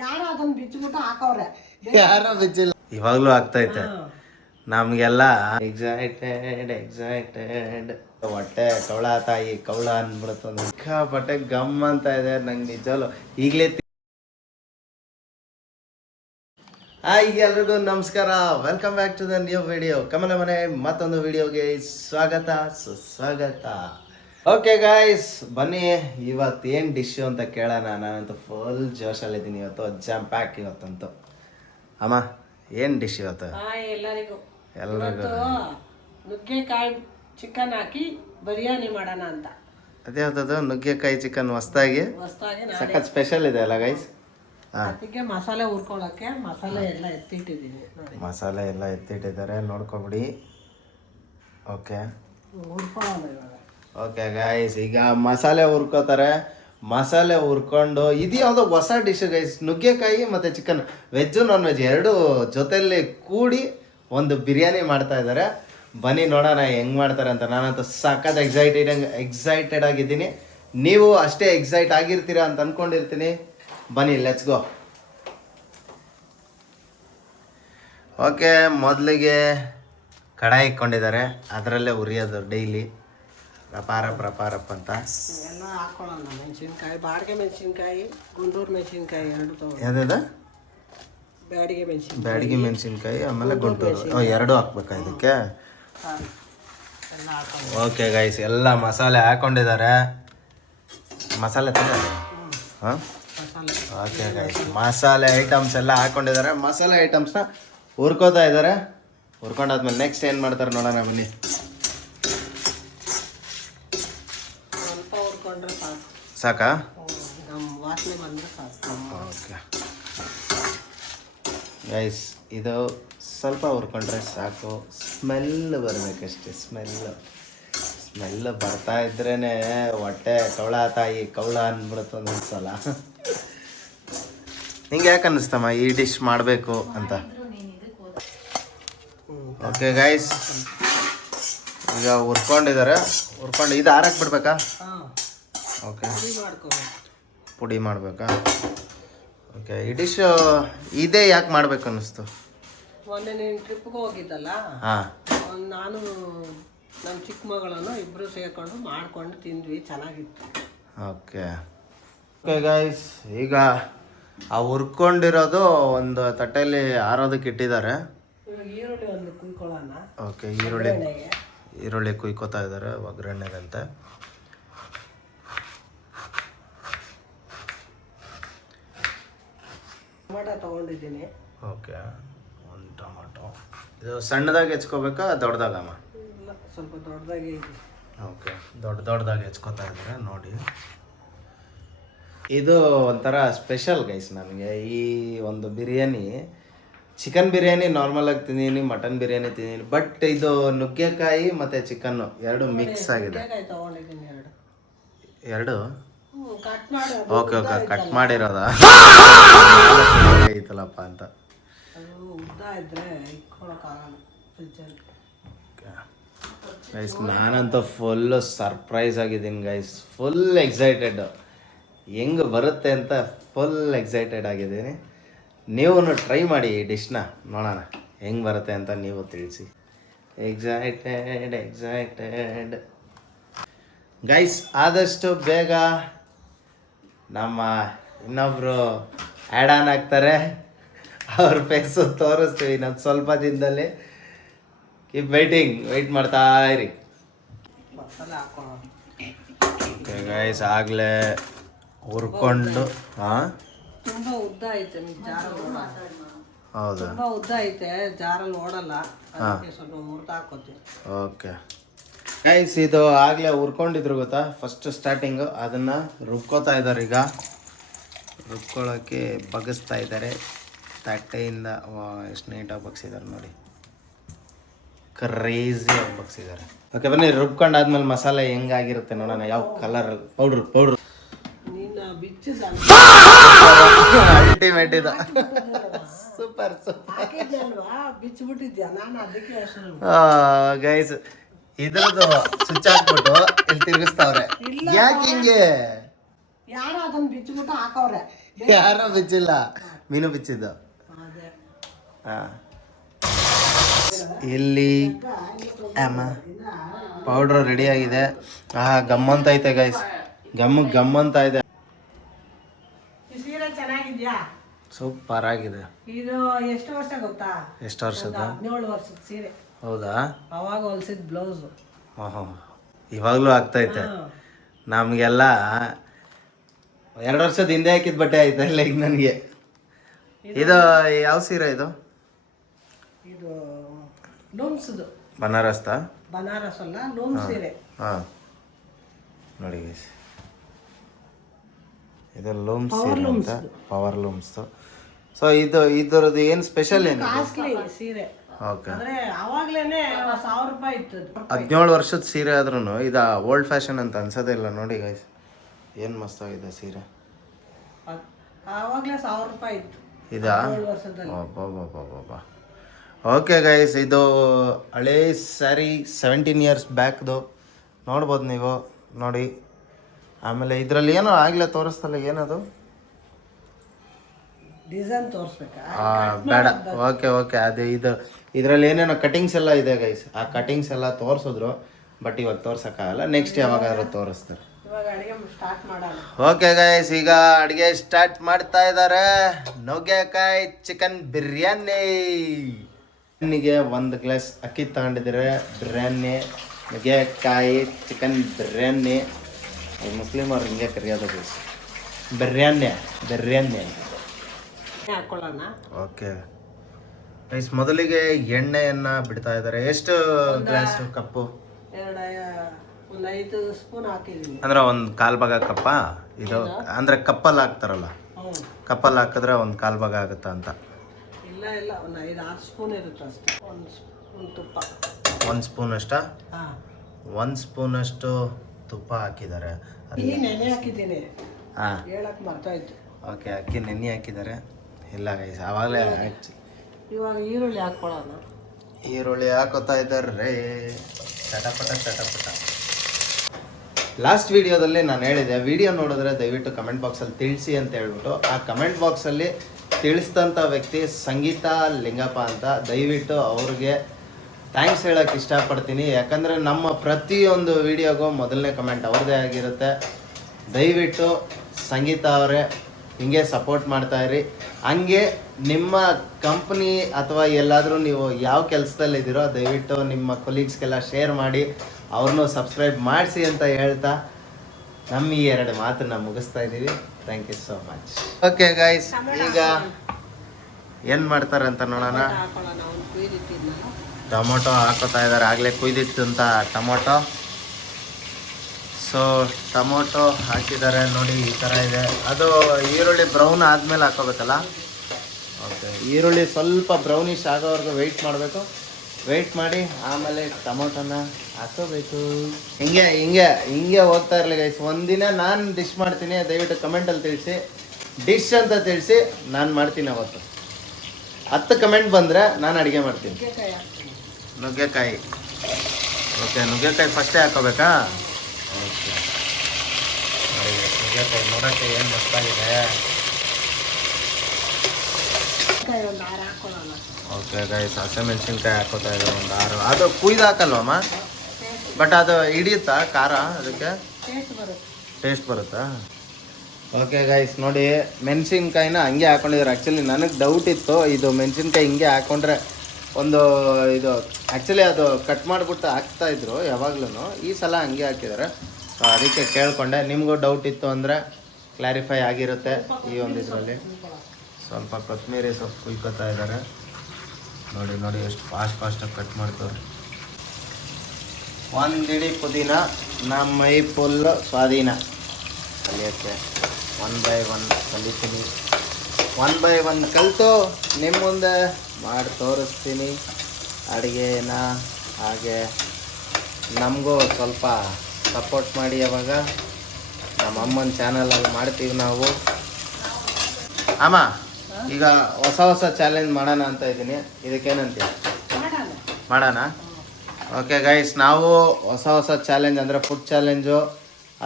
ಯಾರೋ ಅದನ್ನ ಬಿಚ್ಚಿಬಿಟ್ಟು ಹಾಕವ್ರೆ. ಯಾರೋ ಬಿಚ್ಚಿಲ್ಲ, ಇವಾಗ್ಲೂ ಆಗ್ತೈತೆ ನಮ್ಗೆಲ್ಲ. ಎಕ್ಸೈಟೆಡ್ ಹೊಟ್ಟೆ ಕವಳ ತಾಯಿ ಕವಳ ಅನ್ಬಿಡುತ್ತ. ಸಿಕ್ಕಾಪಟ್ಟೆ ಗಮ್ ಅಂತ ಇದೆ ನಂಗೆ ನಿಜವಲ್ಲ. ಈಗಲೇ ಹಾಯ್ ಎಲ್ರಿಗೂ ನಮಸ್ಕಾರ, welcome back to the new video. Kamala ಮನೆ ಮತ್ತೊಂದು ವಿಡಿಯೋಗೆ ಸ್ವಾಗತ ಸುಸ್ವಾಗತ. ಓಕೆ ಗಾಯ್ಸ್, ಬನ್ನಿ ಇವತ್ತು ಏನು ಡಿಶ್ ಅಂತ ಕೇಳೋಣ. ನಾನಂತೂ ಫುಲ್ ಜೋಶಲ್ಲಿದ್ದೀನಿ ಇವತ್ತು, ಜಾಮ್ ಪ್ಯಾಕ್ ಇವತ್ತಂತೂ. ಅಮ್ಮ ಏನು ಡಿಶ್ ಇವತ್ತು? ಎಲ್ಲರಿಗೂ ನುಗ್ಗೆಕಾಯಿ ಚಿಕನ್ ಹಾಕಿ ಬಿರಿಯಾನಿ ಮಾಡೋಣ ಅಂತ. ಅದೇ ಯಾವ್ದದು ನುಗ್ಗೆಕಾಯಿ ಚಿಕನ್ ಹೊಸ್ದಾಗಿ ಸಖತ್ ಸ್ಪೆಷಲ್ ಇದೆ ಅಲ್ಲ ಗೈಸ್? ಅದಕ್ಕೆ ಮಸಾಲೆ ಹುರ್ಕೊಳ್ಳೋಕ್ಕೆ ಮಸಾಲೆ ಎಲ್ಲ ಎತ್ತಿಟ್ಟಿದ್ದೀನಿ. ಮಸಾಲೆ ಎಲ್ಲ ಎತ್ತಿಟ್ಟಿದ್ದಾರೆ, ನೋಡ್ಕೊಬಿಡಿ. ಓಕೆ ಹುರ್ಕೊಳ್ಳೋಣ ಇವಾಗ. ಓಕೆ ಗೈಸ್, ಈಗ ಮಸಾಲೆ ಹುರ್ಕೋತಾರೆ. ಮಸಾಲೆ ಹುರ್ಕೊಂಡು ಇದು ಯಾವುದೋ ಹೊಸ ಡಿಶ್ ಗೈಸ್, ನುಗ್ಗೆಕಾಯಿ ಮತ್ತು ಚಿಕನ್, ವೆಜ್ಜು ನಾನ್ ವೆಜ್ ಎರಡು ಜೊತೆಯಲ್ಲಿ ಕೂಡಿ ಒಂದು ಬಿರಿಯಾನಿ ಮಾಡ್ತಾ ಇದ್ದಾರೆ. ಬನ್ನಿ ನೋಡೋಣ ಹೆಂಗೆ ಮಾಡ್ತಾರೆ ಅಂತ. ನಾನಂತೂ ಸಖತ್ ಎಕ್ಸೈಟೆಡ್ ಆಗಿದ್ದೀನಿ. ನೀವು ಅಷ್ಟೇ ಎಕ್ಸೈಟ್ ಆಗಿರ್ತೀರಾ ಅಂತ ಅಂದ್ಕೊಂಡಿರ್ತೀನಿ. ಬನ್ನಿ ಲೆಟ್ಸ್ ಗೋ. ಓಕೆ, ಮೊದಲಿಗೆ ಕಡಾಯಿ ಇಟ್ಕೊಂಡಿದ್ದಾರೆ, ಅದರಲ್ಲೇ ಉರಿಯೋದು ಡೈಲಿ ಪ್ರಪಾರಪ್ಪ ಅಂತ ಎಲ್ಲ ಹಾಕೊಳ್ಳೋಣ. ಮೆಣಸಿನ್ಕಾಯಿ, ಬಾಡಿಗೆ ಮೆಣಸಿನ್ಕಾಯಿ, ಗುಂಟೂರು ಮೆಣಸಿನ್ಕಾಯಿ ಎರಡು ತಗೊಂಡು. ಯಾವ್ದು? ಬ್ಯಾಡಿಗೆ ಮೆಣಸಿನ್ಕಾಯಿ ಆಮೇಲೆ ಗುಂಟೂರು ಎರಡು ಹಾಕ್ಬೇಕಾ ಇದಕ್ಕೆ? ಎಲ್ಲ ಹಾಕೊಳ್ಳೋಣ. ಓಕೆ ಗೈಸ್, ಎಲ್ಲ ಮಸಾಲೆ ಹಾಕೊಂಡಿದ್ದಾರೆ. ಮಸಾಲೆ ಹಾಂ ಓಕೆ ಗೈಸ್, ಮಸಾಲೆ ಐಟಮ್ಸ್ ಎಲ್ಲ ಹಾಕೊಂಡಿದ್ದಾರೆ. ಮಸಾಲೆ ಐಟಮ್ಸ್ನ ಹುರ್ಕೋತಾ ಇದ್ದಾರೆ. ಹುರ್ಕೊಂಡಾದ್ಮೇಲೆ ನೆಕ್ಸ್ಟ್ ಏನು ಮಾಡ್ತಾರೆ ನೋಡೋಣ ಬನ್ನಿ. ಸ್ವಲ್ಪ ಹುರ್ಕೊಂಡ್ರೆ ಸಾಕು. ಸಾಕಾ? ನಮ್ಮ ವಾಸನೆ ಬಂದರೆ ಸಾಕು. ಓಕೆ ಗೈಸ್, ಇದು ಸ್ವಲ್ಪ ಹುರ್ಕೊಂಡ್ರೆ ಸಾಕು. ಸ್ಮೆಲ್ ಬರಬೇಕಷ್ಟೇ. ಸ್ಮೆಲ್ ಬರ್ತಾ ಇದ್ರೇ ಹೊಟ್ಟೆ ಕವಳ ತಾಯಿ ಕವಳ ಅಂದ್ಬಿಡುತ್ತೆ ಒಂದೊಂದ್ಸಲ. ನಿಂಗೆ ಯಾಕೆ ಅನ್ನಿಸ್ತಮ್ಮ ಈ ಡಿಶ್ ಮಾಡಬೇಕು ಅಂತ? ಓಕೆ ಗೈಸ್, ಈಗ ಹುರ್ಕೊಂಡಿದ್ದಾರೆ. ಹುರ್ಕೊಂಡು ಇದು ಆರಕ್ಕೆ ಬಿಡ್ಬೇಕಾ? ಓಕೆ, ಪುಡಿ ಮಾಡಬೇಕಾ? ಓಕೆ, ಈ ಡಿಶ್ ಇದೇ ಯಾಕೆ ಮಾಡ್ಬೇಕು ಅನ್ನಿಸ್ತು? ಮೊನ್ನೆ ನೀನು ಟ್ರಿಪ್ಗೆ ಹೋಗಿದ್ದಲ್ಲ, ಹಾಂ, ನಾನು ನಮ್ಮ ಚಿಕ್ಕ ಮಗಳನ್ನು ಇಬ್ಬರು ಸೇರ್ಕೊಂಡು ಮಾಡ್ಕೊಂಡು ತಿಂದ್ವಿ, ಚೆನ್ನಾಗಿತ್ತು. ಓಕೆ ಗೈಸ್, ಈಗ ಆ ಹುರ್ಕೊಂಡಿರೋದು ಒಂದು ತಟ್ಟೆಯಲ್ಲಿ ಆರೋದಕ್ಕೆ ಇಟ್ಟಿದ್ದಾರೆ. ಈರುಳ್ಳಿ ಒಂದು ಕುಯ್ಕೊಳ್ಳೋಣ. ಓಕೆ, ಈರುಳ್ಳಿ ಕುಯ್ಕೋತಾ ಇದ್ದಾರೆ ಒಗ್ಗರಣೆಗಂತೆ. ಟೊಮಾಟೊ ತೊಗೊಂಡಿದ್ದೀನಿ. ಓಕೆ, ಒಂದು ಟೊಮಾಟೊ. ಇದು ಸಣ್ಣದಾಗಿ ಹೆಚ್ಕೋಬೇಕಾ ದೊಡ್ಡದಾಗಮ್ಮ? ಇಲ್ಲ, ಸ್ವಲ್ಪ ದೊಡ್ಡದಾಗಿ ಇದೆ. ಓಕೆ, ದೊಡ್ಡದಾಗಿ ಹೆಚ್ಕೋತಾ ಇದ್ದಾರೆ ನೋಡಿ. ಇದು ಒಂಥರ ಸ್ಪೆಷಲ್ ಗೈಸ್ ನನಗೆ ಈ ಒಂದು ಬಿರಿಯಾನಿ. ಚಿಕನ್ ಬಿರಿಯಾನಿ ನಾರ್ಮಲಾಗಿ ತಿಂದೀನಿ, ಮಟನ್ ಬಿರಿಯಾನಿ ತಿಂದೀನಿ, ಬಟ್ ಇದು ನುಗ್ಗೆಕಾಯಿ ಮತ್ತು ಚಿಕನ್ನು ಎರಡು ಮಿಕ್ಸ್ ಆಗಿದೆ. ತೊಗೊಂಡಿದ್ದೀನಿ ಎರಡು. ಕಟ್ ಮಾಡಿ. Okay, cut ಮಾಡಿರೋದಾ? ಐತಲ್ಲಪ್ಪ ಅಂತ. ಅದು ಉದ್ದ ಇದ್ರೆ ಇಟ್ಕೊಳಕ್ಕಾಗಲ್ಲ ಫ್ರಿಜ್ಜಲ್ಲಿ. ಗೈಸ್, ನಾನಂತೂ ಫುಲ್ಲು ಸರ್ಪ್ರೈಸ್ ಆಗಿದ್ದೀನಿ ಗೈಸ್. ಫುಲ್ ಎಕ್ಸೈಟೆಡ್, ಹೆಂಗೆ ಬರುತ್ತೆ ಅಂತ ಫುಲ್ ಎಕ್ಸೈಟೆಡ್ ಆಗಿದ್ದೀನಿ. ನೀವು ಟ್ರೈ ಮಾಡಿ ಈ ಡಿಶ್ನ, ನೋಡೋಣ ಹೆಂಗೆ ಬರುತ್ತೆ ಅಂತ ನೀವು ತಿಳಿಸಿ. Excited guys. ಆದಷ್ಟು ಬೇಗ ನಮ್ಮ ಇನ್ನೊಬ್ಬರು ಆ್ಯಡ್ ಆನ್ ಆಗ್ತಾರೆ, ಅವ್ರ ಫೇಸು ತೋರಿಸ್ತೀವಿ ನಮ್ಮ ಸ್ವಲ್ಪ ದಿನದಲ್ಲಿ. ಕೀಪ್ ವೆಯ್ಟ್ ಮಾಡ್ತಾ ಇರಿ. ಮಸಾಲೆ ಹಾಕೋಣ. ಓಕೆ ಗೈಸ್, ಆಗಲೇ ಹುರ್ಕೊಂಡು. ಹಾಂ, ತುಂಬ ಉದ್ದ ಐತೆ, ಜಾರಲ್ಲಿ ಓಡಲ್ಲ. ಹೌದಾ? ತುಂಬ ಉದ್ದ ಐತೆ, ಜಾರಲ್ಲಿ ಓಡಲ್ಲ, ಅದಕ್ಕೆ ಸ್ವಲ್ಪ ಮುರ್ದು ಹಾಕೋತೀವಿ. ಓಕೆ ಗೈಸ್, ಇದು ಆಗಲೇ ಹುರ್ಕೊಂಡಿದ್ರು ಗೊತ್ತಾ, ಫಸ್ಟ್ ಸ್ಟಾರ್ಟಿಂಗು ಅದನ್ನು ರುಬ್ಕೋತಾ ಇದ್ದಾರೆ. ಈಗ ರುಬ್ಕೊಳ್ಳೋಕ್ಕೆ ಬಗ್ಗಿಸ್ತಾ ಇದ್ದಾರೆ ತಟ್ಟೆಯಿಂದ. ಎಷ್ಟು ನೀಟಾಗಿ ಬಗ್ಸಿದ್ದಾರೆ ನೋಡಿ, ಕ್ರೇಜಿಯಾಗಿ ಬಗ್ಸಿದ್ದಾರೆ. ಓಕೆ ಬನ್ನಿ, ರುಬ್ಕೊಂಡಾದ್ಮೇಲೆ ಮಸಾಲೆ ಹೆಂಗಾಗಿರುತ್ತೆ ನೋಡೋಣ. ಯಾವ ಕಲರ್ ಪೌಡ್ರ್ ನೀನು ಬಿಚ್ಚಿದ ಅಲ್ಟಿಮೇಟ್ ಇದು. ಸೂಪರ್ ಹಾಕಿದ್ನಲ್ವಾ, ಬಿಚ್ಚಿಬಿಟ್ಟಿದ್ಯಾ, ನಾನು ಅದಕ್ಕೆ ಹೆಸರು. ಗೈಸ್, ಇದ್ರದ್ದು ಸ್ವಿಚ್ ಹಾಕ್ಬಿಟ್ಟು ಇಲ್ಲಿ ತಿರುಗಿಸ್ತಾವ್ರೆ. ಯಾಕೆ ಹಿಂಗೆ? ಯಾರೋ ಅದನ್ನ ಬಿಚ್ಚಿಬಿಟ್ಟು ಹಾಕವ್ರೆ. ಯಾರೋ ಬಿಚ್ಚಿಲ್ಲ, ಮೀನು ಬಿಚ್ಚಿದ್ದು. ಅದೇ ಹಾಂ, ಇಲ್ಲಿ ಅಮ್ಮ ಪೌಡ್ರ್ ರೆಡಿ ಆಗಿದೆ. ಗಮ್ಮಂತ ಐತೆ ಗೈಸ್, ಗಮ್ಮಂತ ಇದೆ. ಈ ಸೀರೆ ಚೆನ್ನಾಗಿದ್ಯಾ? ಸೂಪರ್ ಆಗಿದೆ. ಇದು ಎಷ್ಟು ವರ್ಷ ಗೊತ್ತಾ? ಎಷ್ಟು ವರ್ಷದ? 17 ವರ್ಷದ ಸೀರೆ. ಹೌದಾ? ಅವಾಗ ಹೊಲ್ಸಿದ ಬ್ಲೌಸು. ಹಾಂ, ಇವಾಗಲೂ ಆಗ್ತೈತೆ. ನಮಗೆಲ್ಲ 2 ವರ್ಷದ ಹಿಂದೆ ಹಾಕಿದ ಬಟ್ಟೆ ಆಯ್ತಾ ಇಲ್ಲ ಈಗ ನನಗೆ. ಇದು ಯಾವ ಸೀರೆ ಇದು? ಇದು ಲೂಮ್ಸ್ದು. ಬನಾರಸ್ತಾ? ಬನಾರಸ್ ಅಲ್ಲ, ಲೂಮ್ ಸೀರೆ. ಹಾಂ, ನೋಡಿ ಗೈಸ್, ಇದು ಲೂಮ್ಸ್ ಸೀರೆ ಅಂತ, ಪವರ್ ಲೂಮ್ಸ್ದು. ಸೊ ಇದರದ್ದು ಏನು ಸ್ಪೆಷಲ್ ಏನು? ಕಾಸ್ಟ್ಲಿ ಸೀರೆ. ಓಕೆ. ಅಂದ್ರೆ ಅವಾಗ್ಲೇನೆ 1000 ರೂಪಾಯಿ ಇತ್ತು. 17 ವರ್ಷದ ಸೀರೆ ಆದ್ರೂ ಇದು ಓಲ್ಡ್ ಫ್ಯಾಷನ್ ಅಂತ ಅನ್ಸೋದೇ ಇಲ್ಲ. ನೋಡಿ ಗೈಸ್, ಏನು ಮಸ್ತಾಗಿದೆ ಸೀರೆ. ಆವಾಗಲೇ 1000 ರೂಪಾಯಿ ಇತ್ತು ಇದಾ? 17 ವರ್ಷದಲ್ಲಿ. ಒಬ್ಬ. ಓಕೆ ಗೈಸ್, ಇದು ಹಳೇ ಸ್ಯಾರಿ 17 ಇಯರ್ಸ್ ಬ್ಯಾಕ್ದು ನೋಡ್ಬೋದು ನೀವು. ನೋಡಿ, ಆಮೇಲೆ ಇದರಲ್ಲಿ ಏನೋ ಆಗಲೇ ತೋರಿಸ್ತಲ್ಲ, ಏನದು? ಡಿಸೈನ್ ತೋರಿಸ್ಬೇಕಾ? ಬೇಡ, ಓಕೆ. ಅದೇ ಇದರಲ್ಲಿ ಏನೇನೋ ಕಟಿಂಗ್ಸ್ ಎಲ್ಲ ಇದೆ ಗೈಸ್. ಆ ಕಟಿಂಗ್ಸ್ ಎಲ್ಲ ತೋರಿಸಿದ್ರು, ಬಟ್ ಇವಾಗ ತೋರ್ಸೋಕ್ಕಾಗಲ್ಲ. ನೆಕ್ಸ್ಟ್ ಯಾವಾಗಾದ್ರೂ ತೋರಿಸ್ತಾರೆ. ಇವಾಗ ಅಡಿಗೆ ಸ್ಟಾರ್ಟ್ ಮಾಡೋಣ. ಓಕೆ ಗೈಸ್, ಈಗ ಅಡುಗೆ ಸ್ಟಾರ್ಟ್ ಮಾಡ್ತಾ ಇದ್ದಾರೆ. ನುಗ್ಗೆಕಾಯಿ ಚಿಕನ್ ಬಿರಿಯಾನಿ. ಬಿರಿಯಾನಿಗೆ 1 ಗ್ಲಾಸ್ ಅಕ್ಕಿ ತಗೊಂಡಿದ್ದಾರೆ. ಬಿರಿಯಾನಿ, ನುಗ್ಗೆಕಾಯಿ ಚಿಕನ್ ಬಿರಿಯಾನಿ. ಮುಸ್ಲಿಮ್ ಅವ್ರು ಹಿಂಗೆ ಕರೆಯೋದು ಗೈಸ್, ಬಿರಿಯಾನಿ. ಹಾಕೊಳ್ಳೋಣ. ಓಕೆ ಗೈಸ್, ಮೊದಲಿಗೆ ಎಣ್ಣೆಯನ್ನು ಬಿಡ್ತಾ ಇದ್ದಾರೆ. ಎಷ್ಟು ಗ್ಲಾಸ್ ಕಪ್ಪು? ಒಂದು 5 ಸ್ಪೂನ್ ಹಾಕಿದ್ದೀನಿ. ಅಂದ್ರೆ ಒಂದು 1/4 ಭಾಗ ಕಪ್ಪ ಇದು? ಅಂದ್ರೆ ಕಪ್ಪಲ್ಲಿ ಹಾಕ್ತಾರಲ್ಲ, ಕಪ್ಪಲ್ಲಿ ಹಾಕಿದ್ರೆ 1/4 ಭಾಗ ಆಗುತ್ತಾ ಅಂತ? ಇಲ್ಲ, ಒಂದು 5-6 ಸ್ಪೂನ್ ಇರುತ್ತೆ ಅಷ್ಟೇ. 1 ಸ್ಪೂನ್ ತುಪ್ಪ. 1 ಸ್ಪೂನ್ ಅಷ್ಟ? ಹಾಂ, 1 ಸ್ಪೂನಷ್ಟು ತುಪ್ಪ ಹಾಕಿದ್ದಾರೆ. ನೆನೆ ಹಾಕಿದ್ದೀನಿ. ಹಾಂ, ಹೇಳಕ್ಕೆ ಮರ್ತಾಯ್ತು. ಓಕೆ, ಅಕ್ಕಿ ನೆನೆ ಹಾಕಿದ್ದಾರೆ. ಇಲ್ಲ ಗೈಸ್, ಆವಾಗಲೇ ಇವಾಗ ಈರುಳ್ಳಿ ಹಾಕ್ಕೊಳ್ಳೋಣ. ಈರುಳ್ಳಿ ಹಾಕೋತಾ ಇದ್ದಾರೆ. ಚಟಪಟ. ಲಾಸ್ಟ್ ವಿಡಿಯೋದಲ್ಲಿ ನಾನು ಹೇಳಿದೆ, ವಿಡಿಯೋ ನೋಡಿದ್ರೆ ದಯವಿಟ್ಟು ಕಮೆಂಟ್ ಬಾಕ್ಸಲ್ಲಿ ತಿಳಿಸಿ ಅಂತ ಹೇಳ್ಬಿಟ್ಟು. ಆ ಕಮೆಂಟ್ ಬಾಕ್ಸಲ್ಲಿ ತಿಳಿಸಿದಂಥ ವ್ಯಕ್ತಿ ಸಂಗೀತಾ ಲಿಂಗಪ್ಪ ಅಂತ. ದಯವಿಟ್ಟು ಅವ್ರಿಗೆ ಥ್ಯಾಂಕ್ಸ್ ಹೇಳೋಕ್ಕೆ ಇಷ್ಟಪಡ್ತೀನಿ. ಯಾಕಂದರೆ ನಮ್ಮ ಪ್ರತಿಯೊಂದು ವಿಡಿಯೋಗೂ ಮೊದಲನೇ ಕಮೆಂಟ್ ಅವ್ರದ್ದೇ ಆಗಿರುತ್ತೆ. ದಯವಿಟ್ಟು ಸಂಗೀತಾ ಅವರೇ ಹಿಂಗೆ ಸಪೋರ್ಟ್ ಮಾಡ್ತಾಯಿರಿ. ಹಂಗೆ ನಿಮ್ಮ ಕಂಪ್ನಿ ಅಥವಾ ಎಲ್ಲಾದರೂ ನೀವು ಯಾವ ಕೆಲಸದಲ್ಲಿದ್ದೀರೋ ದಯವಿಟ್ಟು ನಿಮ್ಮ ಕೊಲೀಗ್ಸ್ಗೆಲ್ಲ ಶೇರ್ ಮಾಡಿ, ಅವ್ರನ್ನೂ ಸಬ್ಸ್ಕ್ರೈಬ್ ಮಾಡಿಸಿ ಅಂತ ಹೇಳ್ತಾ ನಮ್ಮ ಈ 2 ಮಾತನ್ನ ಮುಗಿಸ್ತಾ ಇದ್ದೀವಿ. Thank you so much. Okay guys, ಈಗ ಏನು ಮಾಡ್ತಾರೆ ಅಂತ ನೋಡೋಣ. ಹಾಕೊಳ್ಳೋಣ. ಒಂದು ಕುಯ್ದಿಟ್ಟಿದ್ನಲ್ಲ, ಟೊಮೊಟೊ ಹಾಕೋತಾ ಇದ್ದಾರೆ. ಆಗಲೇ ಕುಯ್ದಿಟ್ಟಂಥ ಟೊಮೊಟೊ. ಸೊ ಟೊಮೊಟೊ ಹಾಕಿದ್ದಾರೆ ನೋಡಿ, ಈ ಥರ ಇದೆ. ಅದು ಈರುಳ್ಳಿ ಬ್ರೌನ್ ಆದಮೇಲೆ ಹಾಕೋಬೇಕಲ್ಲ? ಓಕೆ, ಈರುಳ್ಳಿ ಸ್ವಲ್ಪ ಬ್ರೌನಿಶ್ ಆಗೋವರೆಗೂ ವೆಯ್ಟ್ ಮಾಡಬೇಕು. ವೆಯ್ಟ್ ಮಾಡಿ ಆಮೇಲೆ ಟೊಮೊಟೊನ ಹಾಕೋಬೇಕು. ಹಿಂಗೆ ಹೋಗ್ತಾ ಇರಲಿ ಗೈಸ್. ಒಂದಿನ ನಾನು ಡಿಶ್ ಮಾಡ್ತೀನಿ, ದಯವಿಟ್ಟು ಕಮೆಂಟಲ್ಲಿ ತಿಳಿಸಿ. ಡಿಶ್ ಅಂತ ತಿಳಿಸಿ, ನಾನು ಮಾಡ್ತೀನಿ. ಅವತ್ತು 10 ಕಮೆಂಟ್ ಬಂದರೆ ನಾನು ಅಡುಗೆ ಮಾಡ್ತೀನಿ. ನುಗ್ಗೆಕಾಯಿ ಹಾಕ್ತೀನಿ. ನುಗ್ಗೆಕಾಯಿ. ಓಕೆ, ನುಗ್ಗೆಕಾಯಿ ಫಸ್ಟೇ ಹಾಕೋಬೇಕಾ? ಓಕೆ, ನುಗ್ಗೆಕಾಯಿ ನೋಡೋಕ್ಕೆ ಏನು ಮಸ್ತಾಗಿದೆ. ಒಂದು 6 ಹಾಕೊಳ್ಳೋಣ. ಓಕೆ ಗೈಸ್, ಹಸಿಮೆಣ್ಸಿನ್ಕಾಯಿ ಹಾಕೋತಾ ಇದ್ದಾರೆ ಒಂದು 6. ಅದು ಕುಯ್ದು ಹಾಕಲ್ವಮ್ಮ? ಬಟ್ ಅದು ಹಿಡಿಯುತ್ತಾ ಖಾರ? ಅದಕ್ಕೆ ಟೇಸ್ಟ್ ಬರುತ್ತಾ? ಓಕೆ ಗೈಸ್, ನೋಡಿ ಮೆಣಸಿನ್ಕಾಯಿನ ಹಂಗೆ ಹಾಕೊಂಡಿದ್ದಾರೆ. ಆ್ಯಕ್ಚುಲಿ ನನಗೆ ಡೌಟ್ ಇತ್ತು, ಇದು ಮೆಣಸಿನ್ಕಾಯಿ ಹಿಂಗೆ ಹಾಕ್ಕೊಂಡ್ರೆ ಒಂದು ಇದು ಆ್ಯಕ್ಚುಲಿ ಅದು ಕಟ್ ಮಾಡಿಬಿಟ್ಟು ಹಾಕ್ತಾಯಿದ್ರು ಯಾವಾಗ್ಲೂ. ಈ ಸಲ ಹಂಗೆ ಹಾಕಿದ್ದಾರೆ. ಸೊ ಅದಕ್ಕೆ ಕೇಳಿಕೊಂಡೆ. ನಿಮಗೂ ಡೌಟ್ ಇತ್ತು ಅಂದರೆ ಕ್ಲಾರಿಫೈ ಆಗಿರುತ್ತೆ ಈ ಒಂದು ಇದರಲ್ಲಿ. ಸ್ವಲ್ಪ ಕೊತ್ತಂಬರಿ ಸೊಪ್ಪು ಕುಯ್ಕೋತಾ ಇದ್ದಾರೆ. ನೋಡಿ ಎಷ್ಟು ಫಾಸ್ಟಾಗಿ ಕಟ್ ಮಾಡ್ತಾರೆ. 1 ಹಿಡಿ ಪುದೀನ, ನಮ್ಮ ಮೈ ಫುಲ್ ಸ್ವಾಧೀನ ಕಲಿಯೋಕ್ಕೆ. 1 by 1 ಕಲಿತೀನಿ. 1 by 1 ಕಲಿತು ನಿಮ್ಮ ಮುಂದೆ ಮಾಡಿ ತೋರಿಸ್ತೀನಿ ಅಡುಗೆನ. ಹಾಗೆ ನಮಗೂ ಸ್ವಲ್ಪ ಸಪೋರ್ಟ್ ಮಾಡಿ. ಯಾವಾಗ ನಮ್ಮ ಅಮ್ಮನ ಚಾನಲಲ್ಲಿ ಮಾಡ್ತೀವಿ ನಾವು. ಅಮ್ಮ, ಈಗ ಹೊಸ ಚಾಲೆಂಜ್ ಮಾಡೋಣ ಅಂತ ಇದ್ದೀನಿ. ಇದಕ್ಕೇನಂತೀವಿ? ಮಾಡೋಣ. ಓಕೆ ಗೈಸ್, ನಾವು ಹೊಸ ಚಾಲೆಂಜ್ ಅಂದರೆ ಫುಡ್ ಚಾಲೆಂಜು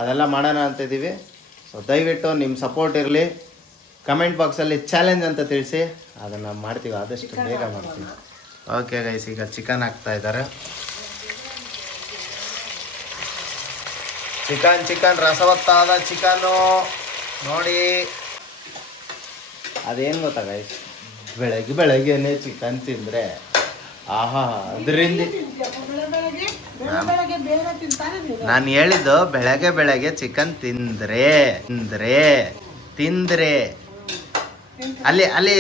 ಅದೆಲ್ಲ ಮಾಡೋಣ ಅಂತಿದ್ದೀವಿ. ಸೊ ದಯವಿಟ್ಟು ನಿಮ್ಮ ಸಪೋರ್ಟ್ ಇರಲಿ. ಕಮೆಂಟ್ ಬಾಕ್ಸಲ್ಲಿ ಚಾಲೆಂಜ್ ಅಂತ ತಿಳಿಸಿ, ಅದನ್ನು ಮಾಡ್ತೀವಿ, ಆದಷ್ಟು ಬೇಗ ಮಾಡ್ತೀವಿ. ಓಕೆ ಗೈಸ್, ಈಗ ಚಿಕನ್ ಹಾಕ್ತಾ ಇದ್ದಾರೆ. ಚಿಕನ್ ರಸವತ್ತಾದ ಚಿಕನ್ನು ನೋಡಿ. ಅದೇನು ಗೊತ್ತಾ ಗೈಸ್, ಬೆಳಗ್ಗೆನೆ ಚಿಕನ್ ತಿಂದರೆ ಆಹಾ, ಅದರಿಂದ ನಾನು ಹೇಳಿದ್ದು ಬೆಳಗ್ಗೆ ಚಿಕನ್ ತಿಂದ್ರೆ ಅಲ್ಲಿ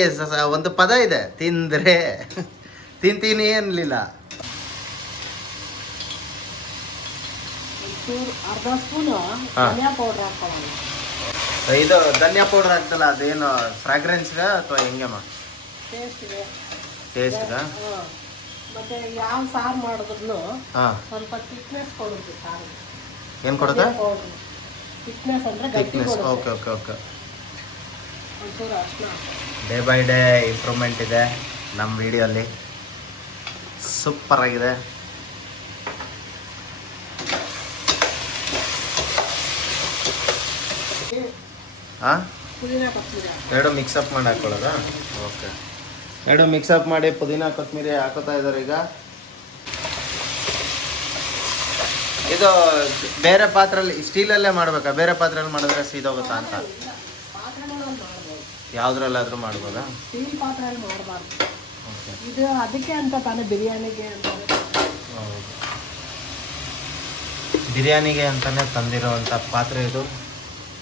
ಒಂದು ಪದ ಇದೆ, ತಿಂದ್ರೆ ತಿಂತೀನಿ ಅನ್ಲಿಲ್ಲ. ಅರ್ಧ ಸ್ಪೂನ್ ಧನಿಯಾ ಪೌಡರ್ ಹಾಕೊಳ್ಳೋಣ. ಇದು ಧನಿಯಾ ಪೌಡರ್ ಹಾಕ್ತಲ್ಲ, ಅದೇನು ಫ್ರಾಗ್ರೆನ್ಸ್ಗ ಅಥವಾ ಹೆಂಗಮ್ಮ? ಟೇಸ್ಟ್ಗ. ಮತ್ತೆ ಯಾವ ಸಾರು ಮಾಡಿದ್ರು ಸ್ವಲ್ಪ ಥಿಕ್ನೆಸ್ ಕೊಡುತ್ತೆ ಸಾರು. ಏನು ಕೊಡುತ್ತೆ? ಥಿಕ್ನೆಸ್ ಅಂದ್ರೆ ಗಟ್ಟಿ ಕೊಡುತ್ತೆ. Okay okay okay. ಒಂಚೂರು ಅರ್ಶಿನ. ಡೇ ಬೈ ಡೇ ಇಂಪ್ರೂವ್ಮೆಂಟ್ ಇದೆ ನಮ್ಮ ವಿಡಿಯೋಲ್ಲಿ, ಸೂಪರ್ ಆಗಿದೆ. ಹಾಂ, ಪುದೀನ ಕೊತ್ತಂಬರಿ ಎರಡು ಮಿಕ್ಸಪ್ ಮಾಡಿ ಹಾಕೊಳ್ಳೋದಾ? ಓಕೆ, ಎರಡು ಮಿಕ್ಸಪ್ ಮಾಡಿ ಪುದೀನ ಕೊತ್ತಂಬರಿ ಹಾಕೋತಾ ಇದ್ದಾರೆ. ಈಗ ಇದು ಬೇರೆ ಪಾತ್ರೆಯಲ್ಲಿ, ಸ್ಟೀಲಲ್ಲೇ ಮಾಡಬೇಕಾ, ಬೇರೆ ಪಾತ್ರೆಯಲ್ಲಿ ಮಾಡಿದ್ರೆ ಸೀದೋಗುತ್ತಾ ಅಂತ? ಯಾವುದ್ರಲ್ಲಾದರೂ ಮಾಡ್ಬೋದಾ? ಸ್ಟೀಲ್ ಪಾತ್ರೆಯಲ್ಲಿ ಮಾಡಬಾರ್ದು. ಇದು ಅದಕ್ಕೆ ಅಂತ ತಾನೇ ಬಿರಿಯಾನಿಗೆ ಅಂತ. ಬಿರಿಯಾನಿಗೆ ಅಂತಲೇ ತಂದಿರೋವಂಥ ಪಾತ್ರೆ ಇದು.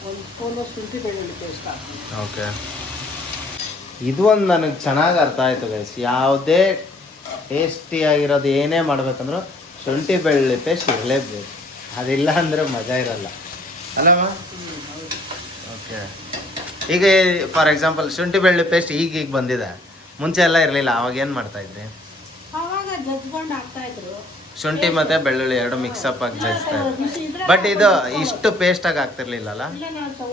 ಒಂದು ಸ್ಪೂನು ಶುಂಠಿ ಬೆಳ್ಳುಳ್ಳಿ ಪೇಸ್ಟ್ ಹಾಕಿ. ಓಕೆ, ಇದು ಒಂದು ನನಗೆ ಚೆನ್ನಾಗಿ ಅರ್ಥ ಆಯಿತು ಗೈಸ್. ಯಾವುದೇ ಟೇಸ್ಟಿಯಾಗಿರೋದು ಏನೇ ಮಾಡ್ಬೇಕಂದ್ರೂ ಶುಂಠಿ ಬೆಳ್ಳುಳ್ಳಿ ಪೇಸ್ಟ್ ಇರಲೇಬೇಕು, ಅದಿಲ್ಲ ಅಂದರೆ ಮಜಾ ಇರಲ್ಲ ಅಲ್ಲಮ್ಮ? ಓಕೆ, ಈಗ ಫಾರ್ ಎಕ್ಸಾಂಪಲ್ ಶುಂಠಿ ಬೆಳ್ಳುಳ್ಳಿ ಪೇಸ್ಟ್ ಈಗ ಬಂದಿದೆ, ಮುಂಚೆ ಎಲ್ಲ ಇರಲಿಲ್ಲ, ಅವಾಗ ಏನು ಮಾಡ್ತಾಯಿದ್ರಿ? ಅವಾಗ ಜಜ್ಕೊಂಡು ಹಾಕ್ತಾಯಿದ್ರು. ಶುಂಠಿ ಮತ್ತು ಬೆಳ್ಳುಳ್ಳಿ ಎರಡು ಮಿಕ್ಸಪ್ ಆಗಿ ಜಜ್ತಾ ಇದ್ರು. ಬಟ್ ಇದು ಇಷ್ಟು ಪೇಸ್ಟಾಗಿ ಆಗ್ತಿರ್ಲಿಲ್ಲಲ್ಲ?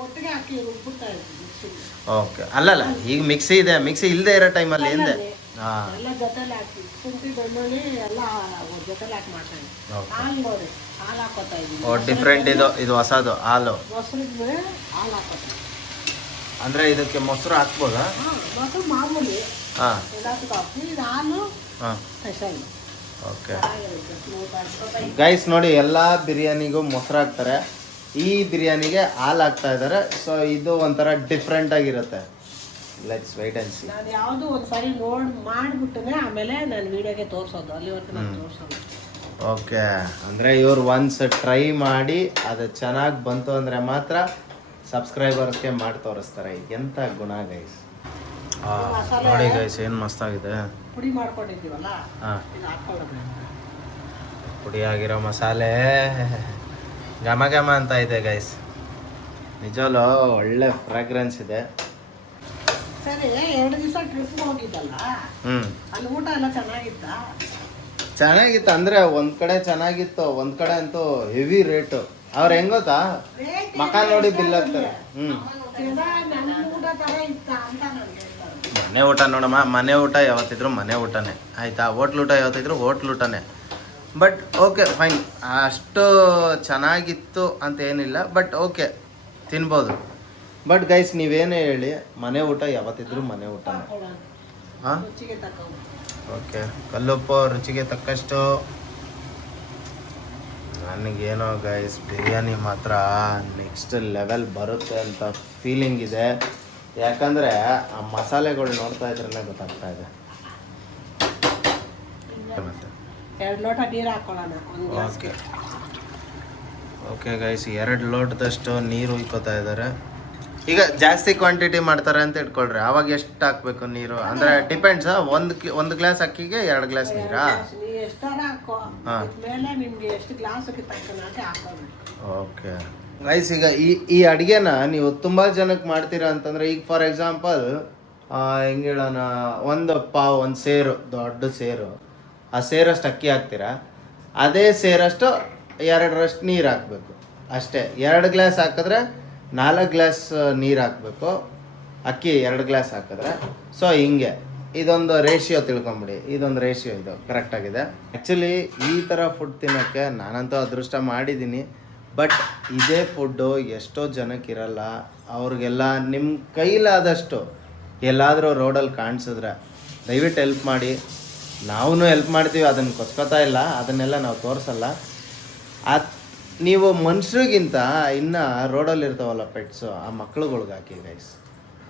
ಒಟ್ಟಿಗೆ ಹಾಕಿ ರುಬ್ಬಿಡ್ತಾ ಇದ್ರು. ಓಕೆ, ಅಲ್ಲಲ್ಲ, ಈಗ ಮಿಕ್ಸಿ ಇದೆ, ಮಿಕ್ಸಿ ಇಲ್ಲದೆ ಇರೋ ಟೈಮಲ್ಲಿ ಹಿಂದೆ ಹಾಂ ಎಲ್ಲ ಜೊತೆಲಿ ಹಾಕಿ ಶುಂಠಿ ಬೆಳ್ಳುಳ್ಳಿ ಎಲ್ಲ ಜೊತೆಲಿ ಹಾಕಿ ಮಾಡ್ತಾ ಇದ್ವಿ. ಹಾಲು ನೋಡಿ, ಹಾಲು ಹಾಕೋತಾ ಇದ್ವಿ. ಓ, ಡಿಫ್ರೆಂಟ್ ಇದು ಹೊಸದು ಹಾಲು. ಮೊಸರಿಗೆ ಹಾಲು ಹಾಕೋತಾ ಅಂದರೆ ಇದಕ್ಕೆ ಮೊಸರು ಹಾಕ್ಬೋದಾ? ಮೊಸರು ಮಾಮೂಲಿ ಹಾಂ, ಎಲ್ಲದಕ್ಕೂ ಹಾಕಿ, ಇದು ಹಾಲು ಹಾಂ, ಸ್ಪೆಷಲ್. ಓಕೆ ಗೈಸ್ ನೋಡಿ, ಎಲ್ಲ ಬಿರಿಯಾನಿಗೂ ಮೊಸರು ಹಾಕ್ತಾರೆ, ಈ ಬಿರಿಯಾನಿಗೆ ಹಾಲು ಹಾಕ್ತಾ ಇದ್ದಾರೆ. ಸೊ ಇದು ಒಂಥರ ಡಿಫ್ರೆಂಟ್ ಆಗಿರುತ್ತೆ. Let's wait and see. ನಾನು ಯಾವುದು ಒಂದು ಸಾರಿ ಮಾಡಿಬಿಟ್ಟನೆ ಆಮೇಲೆ ನಾನು ವಿಡಿಯೋಗೆ ತೋರಿಸೋದು, ಅಲ್ಲಿವರೆಗೂ ನಾನು ತೋರಿಸೋದು. ಓಕೆ, ಅಂದರೆ ಇವ್ರು ಒನ್ಸ್ ಟ್ರೈ ಮಾಡಿ ಅದು ಚೆನ್ನಾಗಿ ಬಂತು ಅಂದರೆ ಮಾತ್ರ ಸಬ್ಸ್ಕ್ರೈಬರ್ಸ್ಗೆ ಮಾಡಿ ತೋರಿಸ್ತಾರೆ. ಎಂಥ ಗುಣ ಗೈಸ್. ನೋಡಿ ಗೈಸ್, ಏನು ಮಸ್ತಾಗಿದೆ. ಪುಡಿ ಮಾಡ್ಕೊಂಡಿದ್ದೀವಲ್ಲ, ಹಾಂ, ಇದು ಹಾಕೊಳ್ಳೋದು. ಪುಡಿ ಆಗಿರೋ ಮಸಾಲೆ ಘಮ ಘಮ ಅಂತ ಇದೆ ಗೈಸ್. ನಿಜವಲ್ಲೂ ಒಳ್ಳೆ ಫ್ರಾಗ್ರೆನ್ಸ್ ಇದೆ. ಸರಿ, 2 ದಿವಸ ಟ್ರಿಪ್ಗೆ ಹೋಗಿದ್ದಲ್ಲ, ಅಲ್ಲಿ ಊಟ ಎಲ್ಲ ಚೆನ್ನಾಗಿತ್ತು. ಅಂದರೆ ಒಂದು ಕಡೆ ಚೆನ್ನಾಗಿತ್ತು, ಒಂದು ಕಡೆ ಅಂತೂ ಹೆವಿ ರೇಟು. ಅವ್ರು ಹೆಂಗ್ ಗೊತ್ತಾ, ಮಕ ನೋಡಿ ಬಿಲ್ ಹಾಕ್ತಾರೆ. ಮನೆ ಊಟ ನೋಡಮ್ಮ, ಮನೆ ಊಟ ಯಾವತ್ತಿದ್ರು ಮನೆ ಊಟನೇ ಆಯಿತಾ, ಹೋಟ್ಲ್ ಊಟ ಯಾವತ್ತಿದ್ರು ಹೋಟ್ಲ್ ಊಟನೇ. ಬಟ್ ಓಕೆ ಫೈನ್, ಅಷ್ಟು ಚೆನ್ನಾಗಿತ್ತು ಅಂತ ಏನಿಲ್ಲ, ಬಟ್ ಓಕೆ ತಿನ್ಬೋದು. ಬಟ್ ಗೈಸ್, ನೀವೇನೇ ಹೇಳಿ, ಮನೆ ಊಟ ಯಾವತ್ತಿದ್ರು ಮನೆ ಊಟನೇ. ಹಾಂ, ಓಕೆ, ಕಲ್ಲುಪ್ಪು ರುಚಿಗೆ ತಕ್ಕಷ್ಟು. ನನಗೇನೋ ಗೈಸ್ ಬಿರಿಯಾನಿ ಮಾತ್ರ ನೆಕ್ಸ್ಟ್ ಲೆವೆಲ್ ಬರುತ್ತೆ ಅಂತ ಫೀಲಿಂಗ್ ಇದೆ. ಯಾಕಂದರೆ ಆ ಮಸಾಲೆಗಳು ನೋಡ್ತಾ ಇದ್ರಲ್ಲೇ ಗೊತ್ತಾಗ್ತಾ ಇದೆ. ಮತ್ತೆ 2 ಲೋಟ ನೀರು ಹಾಕೊಳ್ಳೋಣ. ಓಕೆ ಓಕೆ ಗೈಸ್, 2 ಲೋಟದಷ್ಟು ನೀರು ಉಯ್ಕೋತಾ ಇದ್ದಾರೆ. ಈಗ ಜಾಸ್ತಿ ಕ್ವಾಂಟಿಟಿ ಮಾಡ್ತಾರೆ ಅಂತ ಇಟ್ಕೊಳ್ರಿ, ಆವಾಗ ಎಷ್ಟು ಹಾಕ್ಬೇಕು ನೀರು? ಅಂದರೆ ಡಿಪೆಂಡ್ಸ್, ಒಂದು ಗ್ಲಾಸ್ ಅಕ್ಕಿಗೆ 2 ಗ್ಲಾಸ್ ನೀರಾ? ಓಕೆ ಗೈಸ್, ಈಗ ಈ ಅಡುಗೆನ ನೀವು ತುಂಬ ಜನಕ್ಕೆ ಮಾಡ್ತೀರಾ ಅಂತಂದರೆ, ಈಗ ಫಾರ್ ಎಕ್ಸಾಂಪಲ್ ಹೆಂಗೆ ಹೇಳೋಣ, ಒಂದು ಸೇರು, ದೊಡ್ಡ ಸೇರು, ಆ ಸೇರಷ್ಟು ಅಕ್ಕಿ ಹಾಕ್ತೀರಾ, ಅದೇ ಸೇರಷ್ಟು 2ರಷ್ಟು ನೀರು ಹಾಕಬೇಕು ಅಷ್ಟೇ. 2 ಗ್ಲಾಸ್ ಹಾಕಿದ್ರೆ 4 ಗ್ಲಾಸ್ ನೀರು ಹಾಕಬೇಕು, ಅಕ್ಕಿ 2 ಗ್ಲಾಸ್ ಹಾಕಿದ್ರೆ. ಸೊ ಹಿಂಗೆ ಇದೊಂದು ರೇಷಿಯೋ ತಿಳ್ಕೊಂಬಿಡಿ, ಇದೊಂದು ರೇಷಿಯೋ ಇದು ಕರೆಕ್ಟಾಗಿದೆ. ಆ್ಯಕ್ಚುಲಿ ಈ ಥರ ಫುಡ್ ತಿನ್ನೋಕ್ಕೆ ನಾನಂತೂ ಅದೃಷ್ಟ ಮಾಡಿದ್ದೀನಿ. ಬಟ್ ಇದೇ ಫುಡ್ಡು ಎಷ್ಟೋ ಜನಕ್ಕಿರಲ್ಲ. ಅವ್ರಿಗೆಲ್ಲ ನಿಮ್ಮ ಕೈಲಾದಷ್ಟು ಎಲ್ಲಾದರೂ ರೋಡಲ್ಲಿ ಕಾಣಿಸಿದ್ರೆ ದಯವಿಟ್ಟು ಹೆಲ್ಪ್ ಮಾಡಿ. ನಾವೂ ಹೆಲ್ಪ್ ಮಾಡ್ತೀವಿ, ಅದನ್ನು ಕೊಚ್ಕೋತಾ ಇಲ್ಲ, ಅದನ್ನೆಲ್ಲ ನಾವು ತೋರಿಸಲ್ಲ. ನೀವು ಮನುಷ್ಯರಿಗಿಂತ ಇನ್ನು ರೋಡಲ್ಲಿ ಇರ್ತಾವಲ್ಲ ಪೆಟ್ಸು, ಆ ಮಕ್ಳುಗಳ್ಗೆ ಹಾಕಿ ಗೈಸ್.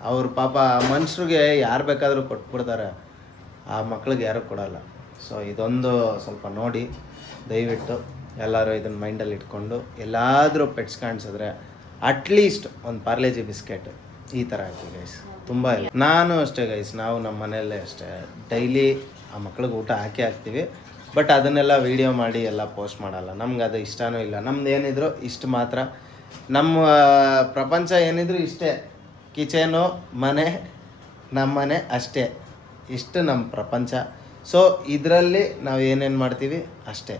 ಅವ್ರ ಪಾಪ ಮನುಷ್ಯರಿಗೆ ಯಾರು ಬೇಕಾದರೂ ಕೊಟ್ಬಿಡ್ತಾರೆ, ಆ ಮಕ್ಳಿಗೆ ಯಾರೂ ಕೊಡಲ್ಲ. ಸೊ ಇದೊಂದು ಸ್ವಲ್ಪ ನೋಡಿ ದಯವಿಟ್ಟು ಎಲ್ಲರೂ ಇದನ್ನು ಮೈಂಡಲ್ಲಿ ಇಟ್ಕೊಂಡು ಎಲ್ಲಾದರೂ ಪೆಟ್ಸ್ ಕಾಣಿಸಿದ್ರೆ ಅಟ್ಲೀಸ್ಟ್ ಒಂದು ಪಾರ್ಲೇಜಿ ಬಿಸ್ಕೆಟ್ ಈ ಥರ ಹಾಕಿ ಗೈಸ್. ತುಂಬ ಇಲ್ಲ. ನಾನು ಅಷ್ಟೇ ಗೈಸ್, ನಾವು ನಮ್ಮ ಮನೆಯಲ್ಲೇ ಅಷ್ಟೇ ಡೈಲಿ ಆ ಮಕ್ಳಿಗೆ ಊಟ ಹಾಕ್ತೀವಿ. ಬಟ್ ಅದನ್ನೆಲ್ಲ ವೀಡಿಯೋ ಮಾಡಿ ಎಲ್ಲ ಪೋಸ್ಟ್ ಮಾಡಲ್ಲ, ನಮ್ಗೆ ಅದು ಇಷ್ಟನೂ ಇಲ್ಲ. ನಮ್ದು ಏನಿದ್ರು ಇಷ್ಟು ಮಾತ್ರ, ನಮ್ಮ ಪ್ರಪಂಚ ಏನಿದ್ರು ಇಷ್ಟೇ. ಕಿಚನು, ಮನೆ, ನಮ್ಮ ಮನೆ ಅಷ್ಟೇ, ಇಷ್ಟು ನಮ್ಮ ಪ್ರಪಂಚ. ಸೊ ಇದರಲ್ಲಿ ನಾವು ಏನೇನು ಮಾಡ್ತೀವಿ ಅಷ್ಟೇ,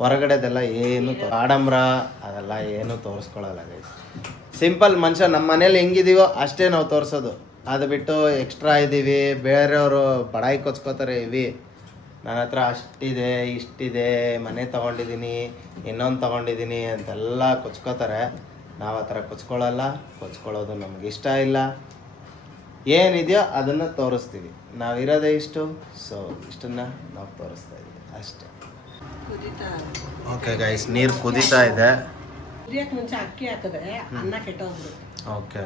ಹೊರಗಡೆದೆಲ್ಲ ಏನು ಆಡಂಬರ ಅದೆಲ್ಲ ಏನು ತೋರಿಸ್ಕೊಳ್ಳಲ್ಲ ಗೈಸ್. ಸಿಂಪಲ್ ಮನುಷ್ಯ ನಮ್ಮ ಮನೇಲಿ ಹೆಂಗಿದೀವೋ ಅಷ್ಟೇ ನಾವು ತೋರಿಸೋದು. ಅದು ಬಿಟ್ಟು ಎಕ್ಸ್ಟ್ರಾ ಇದ್ದೀವಿ, ಬೇರೆಯವರು ಬಡಾಯಿ ಕೊಚ್ಕೋತಾರೆ ಇವಿ, ನನ್ನ ಹತ್ರ ಅಷ್ಟಿದೆ ಇಷ್ಟಿದೆ, ಮನೆ ತೊಗೊಂಡಿದ್ದೀನಿ, ಇನ್ನೊಂದು ತೊಗೊಂಡಿದ್ದೀನಿ ಅಂತೆಲ್ಲ ಕೊಚ್ಕೋತಾರೆ. ನಾವು ಆ ಥರ ಕೊಚ್ಕೊಳ್ಳೋದು ನಮ್ಗೆ ಇಷ್ಟ ಇಲ್ಲ. ಏನಿದೆಯೋ ಅದನ್ನು ತೋರಿಸ್ತೀವಿ. ನಾವಿರೋದೇ ಇಷ್ಟು, ಸೊ ಇಷ್ಟನ್ನು ನಾವು ತೋರಿಸ್ತಾ ಇದ್ದೀವಿ ಅಷ್ಟೇ. ಓಕೆ ಗೈಸ್, ನೀರು ಕುದೀತಾ ಇದೆ. ಕುದಿಯಕ್ಕೆ ಮುಂಚೆ ಅಕ್ಕಿ ಹಾಕಿದ್ರೆ ಅನ್ನ ಕೆಟ್ಟೋಗ್ಬಿಡುತ್ತೆ. ಓಕೆ,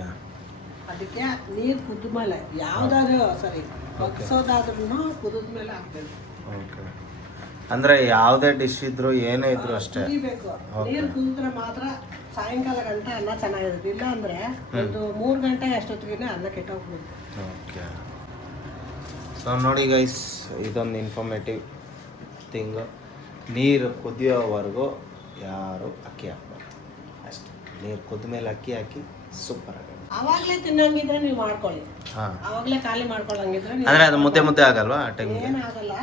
ಅದಕ್ಕೆ ನೀರು ಕುದ್ದ ಮೇಲೆ ಯಾವುದಾದ್ರೂ ಸರಿ ಹೊಗ್ಸೋದಾದ್ರೂ ಕುದಿದ ಮೇಲೆ ಹಾಕ್ಬೇಕು. ಓಕೆ, ಅಂದರೆ ಯಾವುದೇ ಡಿಶ್ ಇದ್ರು ಏನೇ ಇದ್ರು ಅಷ್ಟೇ ಕುದಿಬೇಕು. ನೀರು ಕುದಿದ್ರೆ ಮಾತ್ರ ಸಾಯಂಕಾಲ ಗಂಟೆ ಅನ್ನ ಚೆನ್ನಾಗಿರುತ್ತೆ. ಇಲ್ಲ ಅಂದರೆ ಒಂದು 3 ಗಂಟೆ ಅಷ್ಟೊತ್ತಿಗೆ ಅನ್ನ ಕೆಟ್ಟೋಗ್ಬಿಡುತ್ತೆ. ಓಕೆ, ಸೊ ನೋಡಿ ಗೈಸ್, ಇದೊಂದು ಇನ್ಫಾರ್ಮೇಟಿವ್ ಥಿಂಗು. ನೀರು ಕುದಿಯೋವರೆಗೂ ಯಾರು ಅಕ್ಕಿ ಹಾಕ್ಬಾರ್ದು ಅಷ್ಟೇ. ನೀರು ಕುದ್ದ ಮೇಲೆ ಅಕ್ಕಿ ಹಾಕಿ ಸೂಪರ್ ಆಗುತ್ತೆ. ಅವಾಗಲೇ ತಿನ್ನಂಗಿದ್ರೆ ನೀವು ಮಾಡ್ಕೊಳ್ಳಿ, ಅವಾಗಲೇ ಖಾಲಿ ಮಾಡ್ಕೊಳ್ಳಂಗಿದ್ರೆ ಅಂದರೆ ಅದು ಮುದ್ದೆ ಆಗಲ್ವಾ ಆ ಟೈಮ್? ಏನಾಗಲ್ಲ,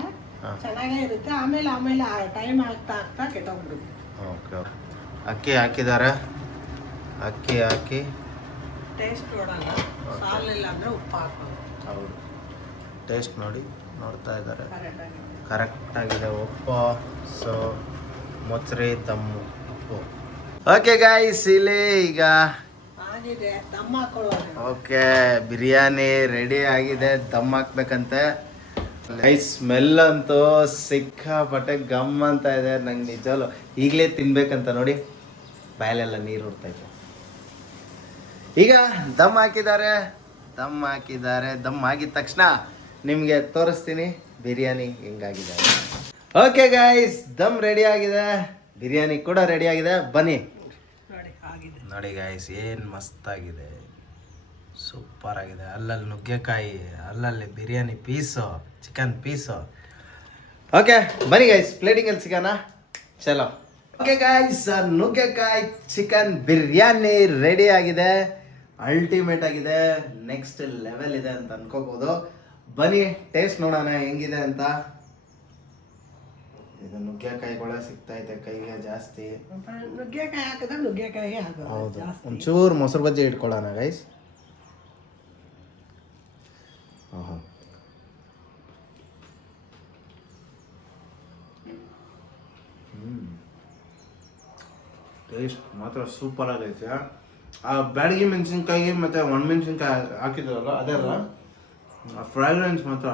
ಚೆನ್ನಾಗೇ ಇರುತ್ತೆ. ಆಮೇಲೆ ಟೈಮ್ ಆಗ್ತಾ ಕೆಟ್ಟೋಗ್ಬಿಡುತ್ತೆ. ಓಕೆ, ಅಕ್ಕಿ ಹಾಕಿದ್ದಾರೆ, ಅಕ್ಕಿ ಹಾಕಿ ಟೇಸ್ಟ್ ನೋಡೋಣ, ಸಾಲಿಲ್ಲ ಅಂದರೆ ಉಪ್ಪು ಹಾಕೋದು. ಹೌದು, ಟೇಸ್ಟ್ ನೋಡ್ತಾ ಇದ್ದಾರೆ, ಕರೆಕ್ಟಾಗಿ ಕರೆಕ್ಟಾಗಿದೆ ಉಪ್ಪು. ಸೊ ಮೊಸರಿ ದಮ್ಮು ಉಪ್ಪು. ಓಕೆ ಗಾಯ್ಸ್, ಇಲ್ಲಿ ಈಗ ಆಗಿದೆ, ದಮ್ ಹಾಕೊಳ್ಳೋದು. ಓಕೆ, ಬಿರಿಯಾನಿ ರೆಡಿ ಆಗಿದೆ, ದಮ್ ಹಾಕ್ಬೇಕಂತೆ ಗೈಸ್. ಸ್ಮೆಲ್ ಅಂತೂ ಸಿಕ್ಕಾಪಟ್ಟೆ ಗಮ್ ಅಂತ ಇದೆ. ನಂಗೆ ನಿಜವಲ್ಲೂ ಈಗಲೇ ತಿನ್ಬೇಕಂತ ನೋಡಿ ಬಾಯಲ್ಲೆಲ್ಲ ನೀರು ಉಡ್ತೈತೆ. ಈಗ ದಮ್ ಹಾಕಿದ್ದಾರೆ. ದಮ್ ಆಗಿದ ತಕ್ಷಣ ನಿಮಗೆ ತೋರಿಸ್ತೀನಿ ಬಿರಿಯಾನಿ ಹೆಂಗಾಗಿದೆ. ಓಕೆ ಗಾಯ್ಸ್, ದಮ್ ರೆಡಿ ಆಗಿದೆ, ಬಿರಿಯಾನಿ ಕೂಡ ರೆಡಿ ಆಗಿದೆ. ಬನ್ನಿ ನೋಡಿ ಗಾಯ್ಸ್, ಏನು ಮಸ್ತಾಗಿದೆ, ಸೂಪರ್ ಆಗಿದೆ. ಅಲ್ಲಲ್ಲಿ ನುಗ್ಗೆಕಾಯಿ, ಅಲ್ಲಲ್ಲಿ biryani piece, chicken piece. Okay ಬನ್ನಿ ಗೈಸ್, ಪ್ಲೇಟಿಂಗಲ್ಲಿ ಸಿಗೋಣ. ಚಲೋ. ಓಕೆ ಗೈಸ್, ನುಗ್ಗೆಕಾಯಿ ಚಿಕನ್ ಬಿರಿಯಾನಿ ರೆಡಿ ಆಗಿದೆ. ಅಲ್ಟಿಮೇಟ್ ಆಗಿದೆ, ನೆಕ್ಸ್ಟ್ ಲೆವೆಲ್ ಇದೆ ಅಂತ ಅನ್ಕೋಬಹುದು. ಬನ್ನಿ ಟೇಸ್ಟ್ ನೋಡೋಣ ಹೆಂಗಿದೆ ಅಂತ. ಇದು ನುಗ್ಗೆಕಾಯಿಗಳೇ ಸಿಗ್ತೈತೆ ಕೈಗೆ ಜಾಸ್ತಿ. ನುಗ್ಗೆಕಾಯಿ ಹಾಕಿದ್ರೆ ನುಗ್ಗೆಕಾಯಿ ಹಾಕೋದು. ಹೌದು, ಒಂಚೂರು ಮೊಸರು ಬಜ್ಜಿ ಇಟ್ಕೊಳ್ಳೋಣ ಗೈಸ್. ಟೇಸ್ಟ್ ಮಾತ್ರ ಸೂಪರ್ ಆಗೈತೆ. ಆ ಬ್ಯಾಡಗಿ ಮೆಣಸಿನ್ಕಾಯಿ ಮತ್ತು ಒಣಮೆಣಸಿನ್ಕಾಯಿ ಹಾಕಿದ್ರಲ್ಲ ಅದೆಲ್ಲ, ಆ ಫ್ರಾಗ್ರೆನ್ಸ್ ಮಾತ್ರ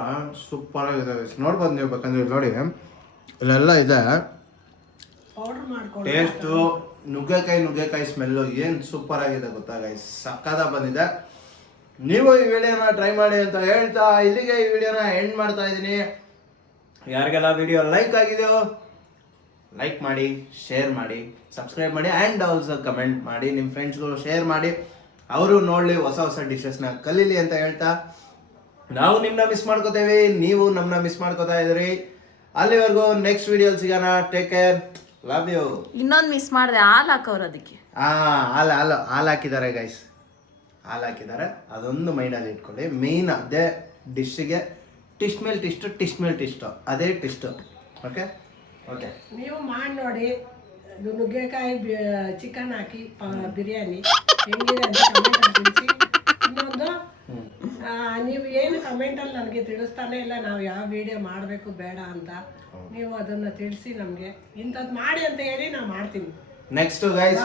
ಸೂಪರ್ ಆಗಿದೆ. ನೋಡ್ಬೋದು ನೀವು ಬೇಕಂದ್ರೆ, ನೋಡಿ ಇಲ್ಲೆಲ್ಲ ಇದೆ. ಪೌಡರ್ ಮಾಡ್ಕೊಂಡು ಟೇಸ್ಟು, ನುಗ್ಗೆಕಾಯಿ ಸ್ಮೆಲ್ಲು ಏನು ಸೂಪರ್ ಆಗಿದೆ ಗೊತ್ತಾ ಗೈಸ್, ಸಕ್ಕದ ಬಂದಿದೆ. ನೀವು ಈ ವಿಡಿಯೋನ ಟ್ರೈ ಮಾಡಿ ಅಂತ ಹೇಳ್ತಾ ಇಲ್ಲಿಗೆ ಈ ವಿಡಿಯೋನ ಎಂಡ್ ಮಾಡ್ತಾ ಇದ್ದೀನಿ. ಯಾರಿಗೆಲ್ಲ ವಿಡಿಯೋ ಲೈಕ್ ಆಗಿದೆಯೋ ಲೈಕ್ ಮಾಡಿ, ಶೇರ್ ಮಾಡಿ, ಸಬ್ಸ್ಕ್ರೈಬ್ ಮಾಡಿ, ಆ್ಯಂಡ್ ಆಲ್ಸೋ ಕಮೆಂಟ್ ಮಾಡಿ. ನಿಮ್ಮ ಫ್ರೆಂಡ್ಸ್ಗಳು ಶೇರ್ ಮಾಡಿ, ಅವರು ನೋಡಲಿ, ಹೊಸ ಡಿಶಸ್ನ ಕಲೀಲಿ ಅಂತ ಹೇಳ್ತಾ, ನಾವು ನಿಮ್ಮನ್ನ ಮಿಸ್ ಮಾಡ್ಕೋತೇವೆ, ನೀವು ನಮ್ಮನ್ನ ಮಿಸ್ ಮಾಡ್ಕೋತಾ ಇದ್ರಿ. ಅಲ್ಲಿವರೆಗೂ ನೆಕ್ಸ್ಟ್ ವಿಡಿಯೋಲಿ ಸಿಗೋಣ. Take care, love you. ಇನ್ನೊಂದು ಮಿಸ್ ಮಾಡಿದೆ, ಹಾಲು ಹಾಕೋರು ಅದಕ್ಕೆ. ಹಾಲು ಹಾಕಿದ್ದಾರೆ ಗೈಸ್, ಹಾಲು ಹಾಕಿದ್ದಾರೆ. ಅದೊಂದು ಮೈಂಡಲ್ಲಿ ಇಟ್ಕೊಳ್ಳಿ. ಮೇಯ್ನ್ ಅದೇ ಡಿಶ್ಶಿಗೆ ಟಿಸ್ಟ್ ಮೇಲೆ ಟಿಸ್ಟು ಅದೇ ಟಿಸ್ಟು. ಓಕೆ ಓಕೆ, ನೀವು ಮಾಡಿ ನೋಡಿ. ಇದು ನುಗ್ಗೆಕಾಯಿ ಚಿಕನ್ ಹಾಕಿ ಬಿರಿಯಾನಿ ಹೆಂಗಿದೆ ಅಂತ ಕಮೆಂಟಲ್ಲಿ ತಿಳಿಸಿ. ಇನ್ನೊಂದು, ನೀವು ಏನು ಕಮೆಂಟಲ್ಲಿ ನನಗೆ ತಿಳಿಸ್ತಾನೆ ಇಲ್ಲ ನಾವು ಯಾವ ವಿಡಿಯೋ ಮಾಡಬೇಕು ಬೇಡ ಅಂತ. ನೀವು ಅದನ್ನು ತಿಳಿಸಿ ನಮಗೆ, ಇಂಥದ್ದು ಮಾಡಿ ಅಂತ ಹೇಳಿ ನಾವು ಮಾಡ್ತೀನಿ. ನೆಕ್ಸ್ಟ್ ಗೈಸ್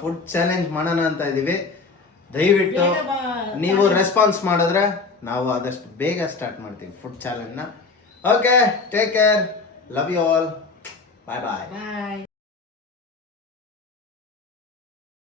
ಫುಡ್ ಚಾಲೆಂಜ್ ಮಾಡೋಣ ಅಂತ ಇದೀವಿ. ದಯವಿಟ್ಟು ಬೇಗ ಬಾ. ನೀವು ರೆಸ್ಪಾನ್ಸ್ ಮಾಡಿದ್ರೆ ನಾವು ಆದಷ್ಟು ಬೇಗ ಸ್ಟಾರ್ಟ್ ಮಾಡ್ತೀವಿ ಫುಡ್ ಚಾಲೆಂಜ್ನ. Okay, take care, love you all, bye bye. Bye.